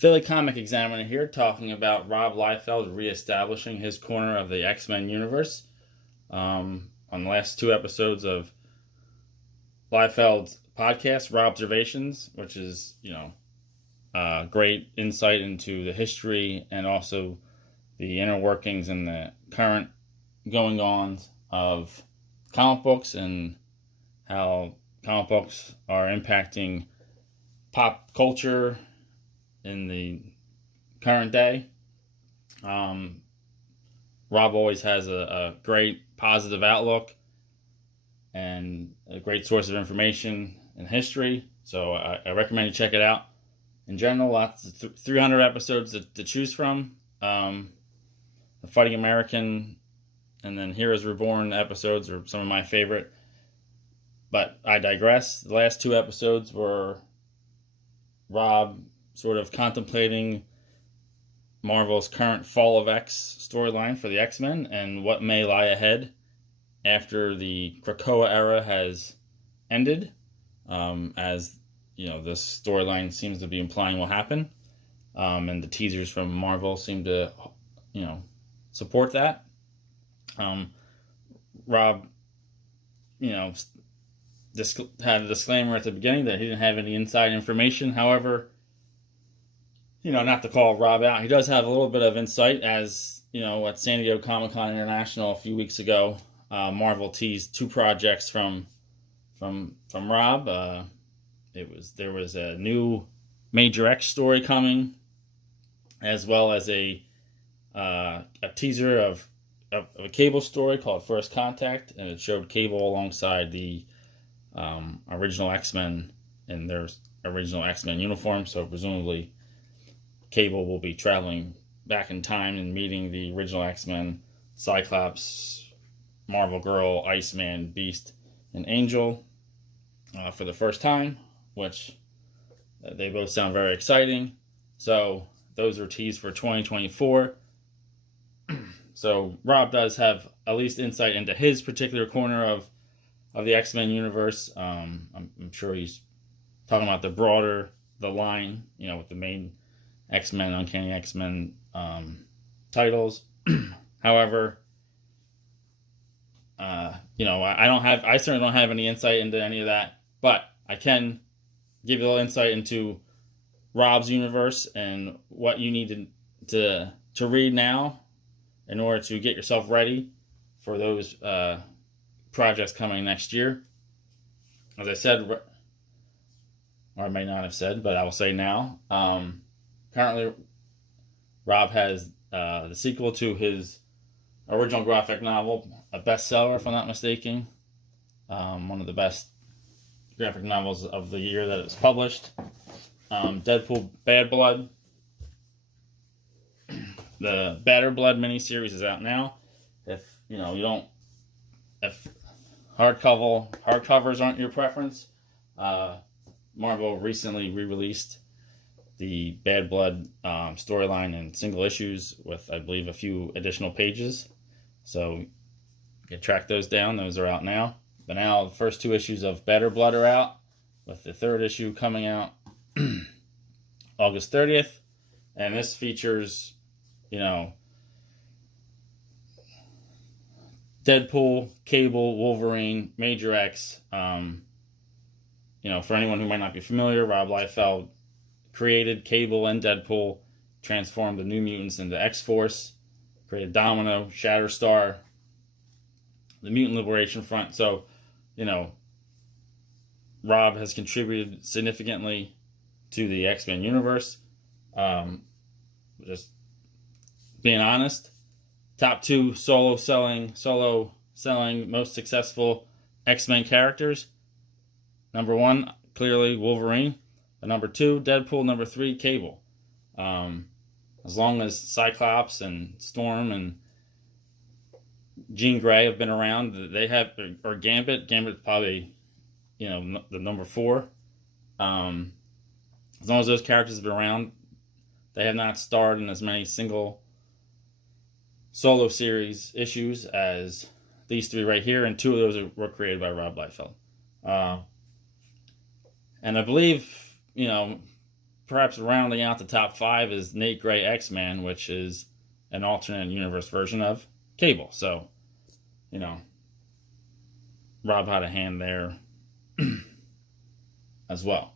Philly Comic Examiner here, talking about Rob Liefeld reestablishing his corner of the X-Men universe. On the last two episodes of Liefeld's podcast, Robservations, which is, great insight into the history and also the inner workings and the current going-ons of comic books and how comic books are impacting pop culture in the current day. Rob always has a great positive outlook and a great source of information in history, so I recommend you check it out. In general, lots of 300 episodes to choose from. The Fighting American and then Heroes Reborn episodes are some of my favorite, but I digress. The last two episodes were Rob sort of contemplating Marvel's current Fall of X storyline for the X-Men and what may lie ahead after the Krakoa era has ended, as this storyline seems to be implying will happen, and the teasers from Marvel seem to support that. Rob had a disclaimer at the beginning that he didn't have any inside information. However, not to call Rob out, he does have a little bit of insight, as at San Diego Comic-Con International a few weeks ago, Marvel teased two projects from Rob. There was a new Major X story coming, as well as a teaser of a Cable story called First Contact, and it showed Cable alongside the original X-Men in their original X-Men uniform. So presumably Cable will be traveling back in time and meeting the original X-Men, Cyclops, Marvel Girl, Iceman, Beast, and Angel for the first time, which they both sound very exciting. So those are teased for 2024. So Rob does have at least insight into his particular corner of the X-Men universe. I'm sure he's talking about the line, with the main X-Men, Uncanny X-Men titles. However, I certainly don't have any insight into any of that, but I can give you a little insight into Rob's universe and what you need to read now in order to get yourself ready for those projects coming next year. As I said, or I may not have said, but I will say now, currently Rob has the sequel to his original graphic novel, a bestseller if I'm not mistaken, one of the best graphic novels of the year that it was published, Deadpool Bad Blood. The Badder Blood miniseries is out now. If if hardcovers aren't your preference, Marvel recently re-released the Bad Blood storyline in single issues with, I believe, a few additional pages. So you can track those down. Those are out now. But now the first two issues of Badder Blood are out, with the third issue coming out August 30th. And this features, Deadpool, Cable, Wolverine, Major X. For anyone who might not be familiar, Rob Liefeld created Cable and Deadpool, transformed the New Mutants into X-Force, created Domino, Shatterstar, the Mutant Liberation Front. So, Rob has contributed significantly to the X-Men universe. Just being honest, top two solo selling most successful X-Men characters. Number one, clearly Wolverine. Number two, Deadpool. Number three, Cable. As long as Cyclops and Storm and Jean Grey have been around, they have, or Gambit. Gambit's probably, the number four. As long as those characters have been around, they have not starred in as many single solo series issues as these three right here, and two of those were created by Rob Liefeld. And I believe, perhaps rounding out the top 5 is Nate Gray X-Man, which is an alternate universe version of Cable. So, Rob had a hand there as well.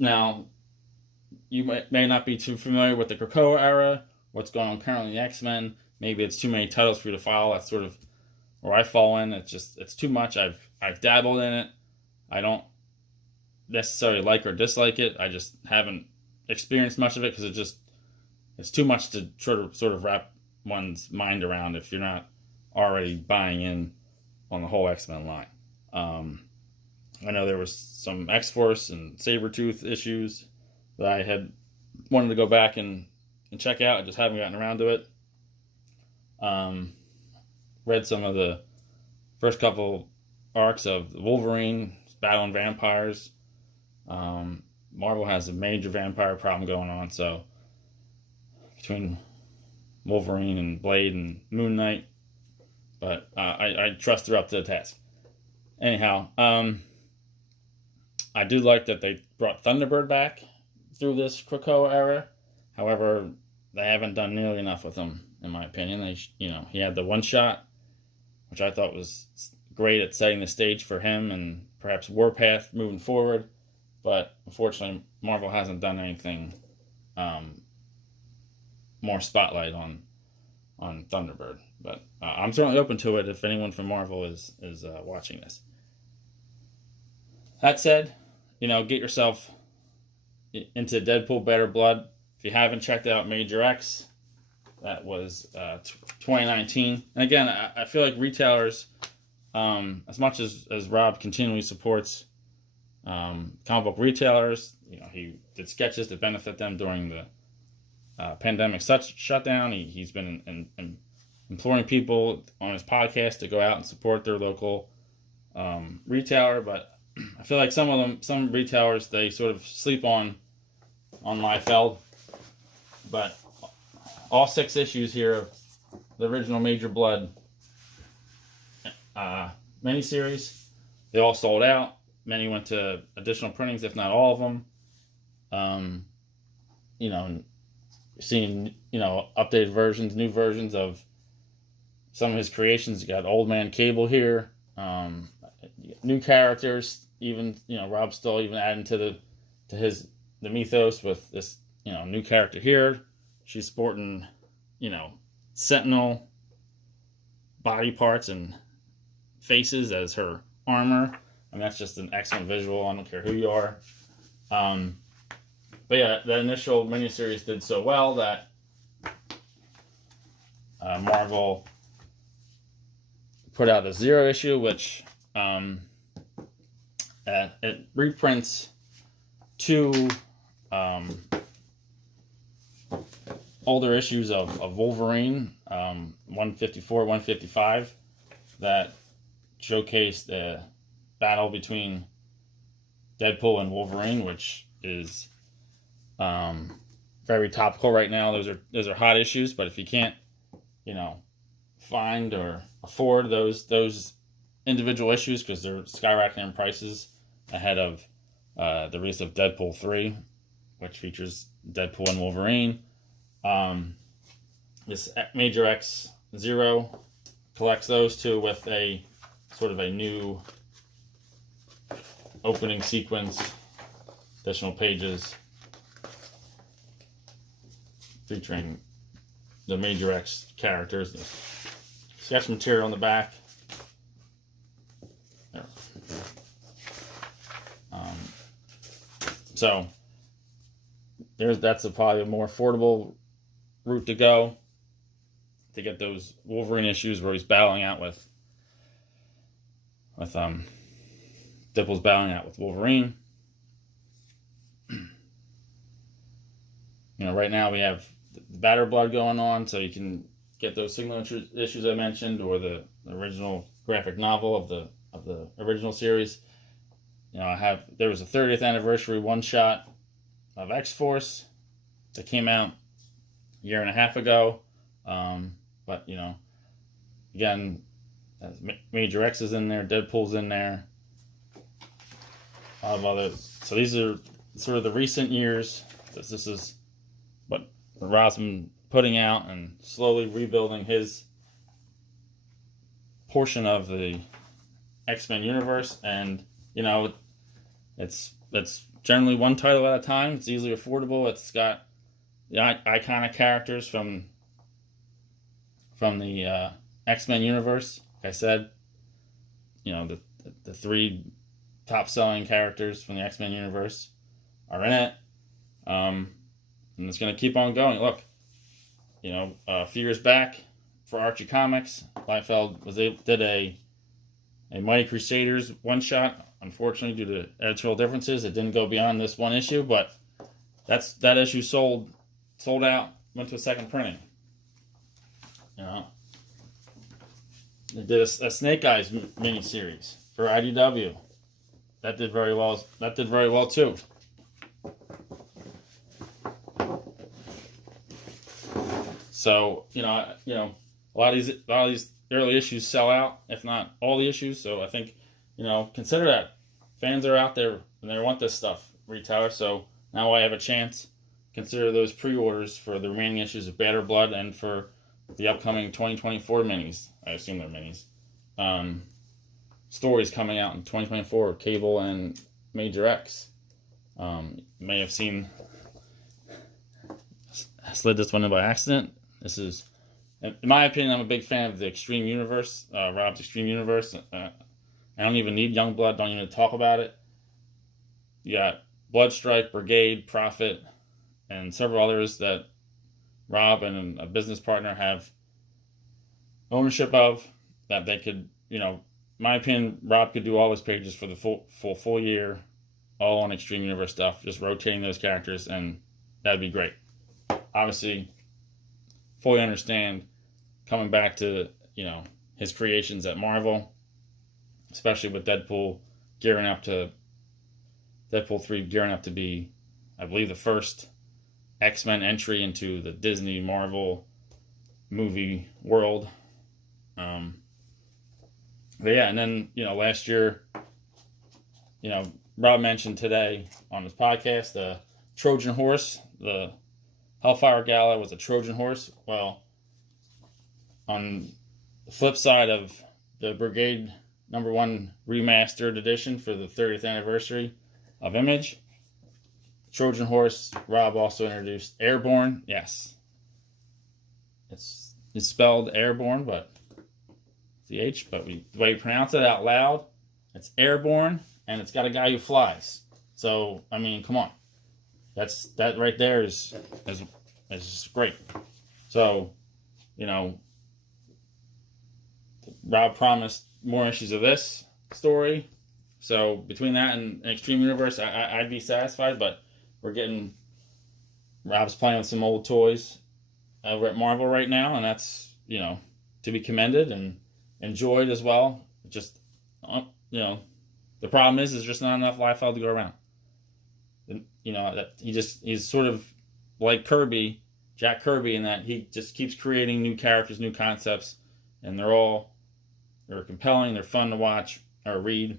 Now, you may not be too familiar with the Krakoa era, what's going on currently in the X-Men. Maybe it's too many titles for you to follow. That's sort of where I fall in. It's too much. I've dabbled in it. I don't necessarily like or dislike it. I just haven't experienced much of it because it's too much to sort of wrap one's mind around if you're not already buying in on the whole X-Men line. I know there was some X-Force and Sabretooth issues that I had wanted to go back and check out. I just haven't gotten around to it. Read some of the first couple arcs of Wolverine battling vampires. Marvel has a major vampire problem going on, so between Wolverine and Blade and Moon Knight, but I trust they're up to the task. Anyhow, I do like that they brought Thunderbird back through this Krakoa era. However, they haven't done nearly enough with him, in my opinion. He had the one shot, which I thought was great at setting the stage for him and perhaps Warpath moving forward. But unfortunately, Marvel hasn't done anything more spotlight on Thunderbird. But I'm certainly open to it if anyone from Marvel is watching this. That said, get yourself into Deadpool Better Blood. If you haven't checked out Major X, that was 2019. And again, I feel like retailers, as much as Rob continually supports comic book retailers, he did sketches to benefit them during the pandemic shutdown. He's been imploring people on his podcast to go out and support their local retailer, but I feel like some retailers, they sort of sleep on Liefeld. But all 6 issues here of the original Major Blood miniseries, they all sold out. Many went to additional printings, if not all of them. Seeing updated versions, new versions of some of his creations. You got Old Man Cable here, new characters. Even Rob's still even adding to the mythos with this new character here. She's sporting Sentinel body parts and faces as her armor. I mean, that's just an excellent visual. I don't care who you are. But yeah, the initial miniseries did so well that Marvel put out a 0 issue, which it reprints 2 older issues of Wolverine, 154, 155, that showcase the battle between Deadpool and Wolverine, which is very topical right now. Those are hot issues, but if you can't, find or afford those individual issues because they're skyrocketing in prices ahead of the release of Deadpool 3, which features Deadpool and Wolverine. This Major X 0 collects those 2 with a sort of a new opening sequence, additional pages featuring the Major X characters, the sketch material on the back. There. So that's probably a more affordable route to go to get those Wolverine issues where he's battling out with Deadpool's battling out with Wolverine. Right now we have the Better Blood going on, so you can get those single issues I mentioned, or the original graphic novel of the original series. There was a 30th anniversary one shot of X-Force that came out a year and a half ago. But again, Major X is in there, Deadpool's in there, a lot of others. So these are sort of the recent years, this is what Rob's been putting out and slowly rebuilding his portion of the X-Men universe. And it's generally one title at a time. It's easily affordable. It's got the iconic characters from the X-Men universe. Like I said, the three top-selling characters from the X-Men universe are in it. And it's going to keep on going. Look, a few years back for Archie Comics, Liefeld did a Mighty Crusaders one-shot. Unfortunately, due to editorial differences, it didn't go beyond this one issue, but that issue sold out, went to a second printing. They did a Snake Eyes miniseries for IDW. That did very well. That did very well too. So a lot of these early issues sell out, if not all the issues. So I think consider that fans are out there and they want this stuff, retailer. So now I have a chance. Consider those pre-orders for the remaining issues of Batter Blood and for the upcoming 2024 minis. I assume they're minis. Stories coming out in 2024, Cable and Major X. May have seen, I slid this one in by accident. This is, in my opinion, I'm a big fan of the Extreme Universe, Rob's Extreme Universe. I don't even need Youngblood, don't even talk about it. You got Bloodstrike, Brigade, Prophet, and several others that Rob and a business partner have ownership of, that they could, in my opinion, Rob could do all his pages for the full year, all on Extreme Universe stuff, just rotating those characters, and that'd be great. Obviously, fully understand coming back to, his creations at Marvel, especially with Deadpool 3 gearing up to be, I believe, the first X-Men entry into the Disney Marvel movie world. But yeah, and then, last year, Rob mentioned today on his podcast, the Trojan Horse, the Hellfire Gala was a Trojan Horse. Well, on the flip side of the Brigade #1 remastered edition for the 30th anniversary of Image, Trojan Horse, Rob also introduced Airborne. Yes. It's spelled Airborne, but CH, but the way you pronounce it out loud, it's Airborne, and it's got a guy who flies. So, I mean, come on. That right there is great. So, Rob promised more issues of this story. So between that and Extreme Universe, I'd be satisfied. But Rob's playing with some old toys over at Marvel right now, and that's to be commended and enjoyed as well. Just the problem is just not enough Liefeld to go around. That he's sort of like Jack Kirby, in that he just keeps creating new characters, new concepts, and they're compelling, they're fun to watch or read,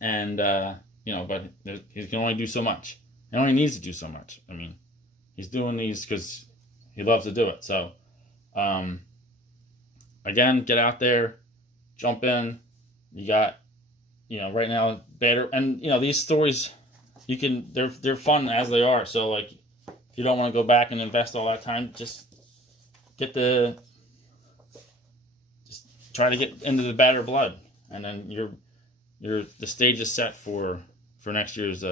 and but he can only do so much. He only needs to do so much. I mean, he's doing these because he loves to do it. So, again, get out there, jump in. You got, right now, better, and these stories, they're fun as they are. So, like, if you don't want to go back and invest all that time, just try to get into the Batter Blood, and then the stage is set for next year's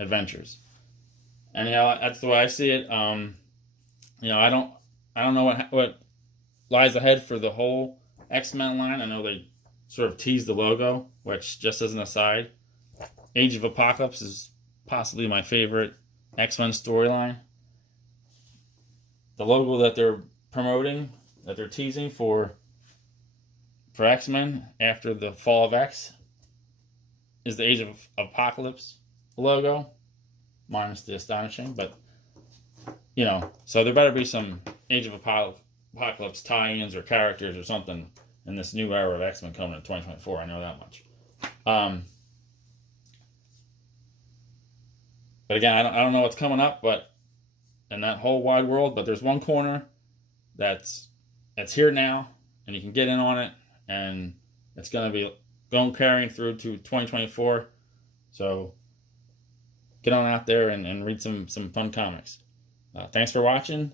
adventures. And that's the way I see it. I don't know what lies ahead for the whole X-Men line. I know they sort of teased the logo, which, just as an aside, Age of Apocalypse is possibly my favorite X-Men storyline. The logo that they're promoting, that they're teasing for X-Men after the Fall of X, is the Age of Apocalypse logo, minus the Astonishing. But so there better be some Age of Apocalypse tie-ins or characters or something in this new era of X-Men coming in 2024. I know that much. But again, I don't know what's coming up, but in that whole wide world, but there's one corner that's here now, and you can get in on it, and it's going to be carrying through to 2024. So get on out there and read some fun comics. Thanks for watching.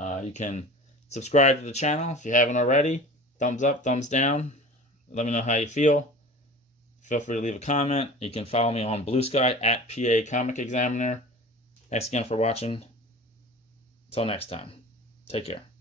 You can subscribe to the channel if you haven't already. Thumbs up, thumbs down. Let me know how you feel. Feel free to leave a comment. You can follow me on Blue Sky at PA Comic Examiner. Thanks again for watching. Until next time, take care.